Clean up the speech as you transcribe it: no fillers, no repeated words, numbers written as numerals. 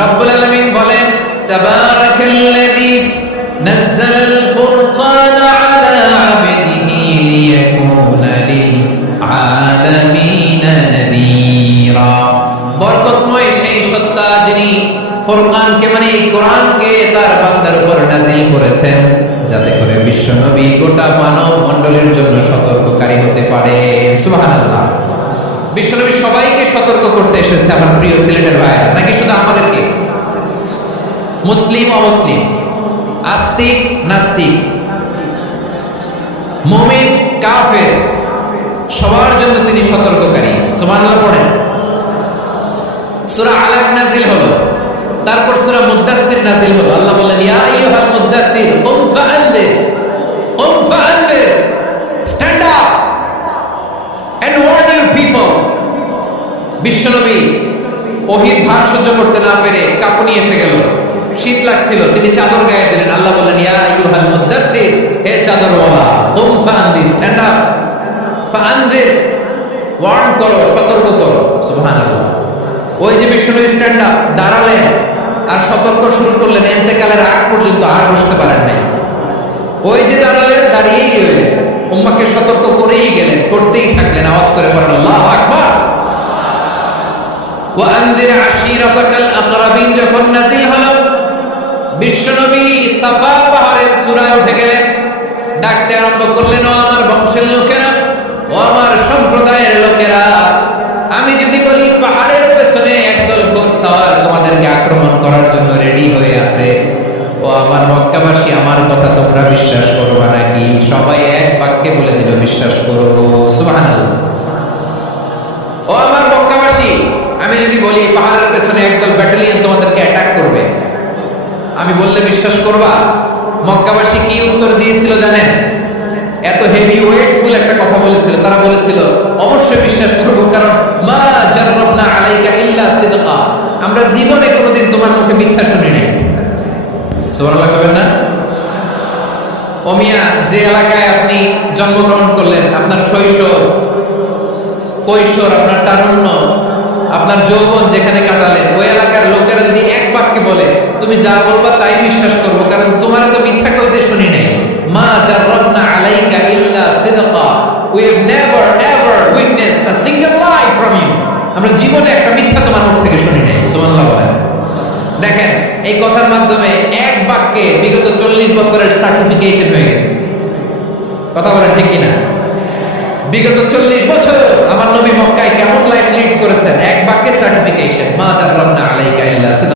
রব্বুল আলামিন বলেন তাবারাকাল্লাযী নাযালাল ফুরকানা আলা আবদিহি লিয়াকুনা লিল আলামিনা নাযীরা। বরকতময় সেই সত্তা যিনি ফুরকানকে মানে এই কোরআনকে তার বান্দার উপর নাযিল করেছেন যাতে করে বিশ্ব নবী গোটা মানব মণ্ডলীর জন্য সতর্ককারী হতে পারে। সুবহানাল্লাহ। বিশ্বনবী সবাইকে সতর্ক করতে এসেছে আমার প্রিয় সিলেটের ভাই, নাকি শুধু আমাদেরকে? মুসলিম অমুসলিম, আস্তিক নাস্তিক, মুমিন কাফের, সবার জন্য তিনি সতর্ককারী। সুবহানাল্লাহ পড়েন। সূরা আলাক নাজিল হলো, তারপর সূরা মুদ্দাসসির নাজিল হলো। আল্লাহ বললেন ইয়া আইয়ুহাল মুদ্দাসসির কুম ফাআনদির, কুম ফাআনদির, stand up and warn your people. বিশ্বনবী ওহীর ভার সহ্য করতে না পেরে কাঁপুনি এসে গেল, শীত লাগছিল, তিনি চাদর গায়ে দিলেন। আল্লাহ বললেন ইয়া আইয়ুহাল মুদ্দাসসির, হে চাদরওয়ালা, কুম ফাআনদির, স্ট্যান্ড আপ, ফাআনদির, ওয়ার্ন করো, সতর্ক করো। সুবহানাল্লাহ। ওই যে বিশ্বনবী স্ট্যান্ড আপ দাঁড়ালেন আর সতর্ক শুরু করলেন, ইন্তেকালের আগ পর্যন্ত আর বসতে পারেন নাই। ওই যে দাঁড়ালেন, দাঁড়িয়েই রইলেন, উম্মাহকে সতর্ক করেই গেলেন, করতেই থাকলেন। আওয়াজ করে পড়েন আল্লাহু আকবার। ওয়া আনজির আশীরাতাকাল আকরাবিন যখন নাযিল হলো, বিশ্বনবী সাফা পাহাড়ের চূড়ায় উঠে গেলেন, ডাকতে আরম্ভ করলেন, ও আমার বংশের লোকেরা, ও আমার সম্প্রদায়ের লোকেরা, আমি যদি বলি পাহাড়ের পেছনে একদল ঘোড়সওয়ার তোমাদেরকে আক্রমণ করার জন্য রেডি হয়ে আছে, ও আমার মক্কাবাসী, আমার কথা তোমরা বিশ্বাস করবা নাকি? সবাই এক বাক্যে বলে দিল বিশ্বাস করব। সুবহানাল্লাহ। ও আমার মক্কাবাসী, আমি যদি বলি পাহাড়ের পেছনে একদল ব্যাটালিয়ন তোমাদেরকে অ্যাটাক করবে, আমি বললে বিশ্বাস করবা? মক্কাবাসী কি উত্তর দিয়েছিল জানেন? এত হেভি ওয়েটফুল একটা কথা বলেছিল। তারা বলেছিল অবশ্যই বিশ্বাস করব, কারণ মা জাররাবনা আলাইকা ইল্লা সিদকা, আমরা জীবনে কোনোদিন তোমার মুখে মিথ্যা শুনি নাই। সুবহানাল্লাহ করবেন না? ও মিয়া, যে এলাকায় আপনি জন্মগ্রহণ করলেন, আপনার শৈশব, কৈশোর, আপনার তারুণ্য, আপনার যৌবন যেখানে কাটালেন, ওই এলাকার লোকেরা যদি এক বাক্যে বলে তুমি যা বলবা তাই বিশ্বাস করব, কারণ তোমার তো মিথ্যা কইতে শুনি নাই। মা জাররাবনা আলাইকা ইল্লা সিদকা, we have never ever witnessed a single lie from you, আমরা জীবনে একটা মিথ্যা তোমার মুখ থেকে শুনি নাই। সুবহানাল্লাহ বলেন। দেখেন, এই কথার মাধ্যমে এক বাক্যে বিগত 40 বছরের সার্টিফিকেশন হয়ে গেছে। কথা বলেন ঠিক কিনা? বিগত 40 বছর আমার নবী মক্কায় কেমন লাইফ লিড করেছেন, এক বাক্যে সার্টিফিকেশন, মা জাররাবনা আলাইকা ইল্লা সিদকা।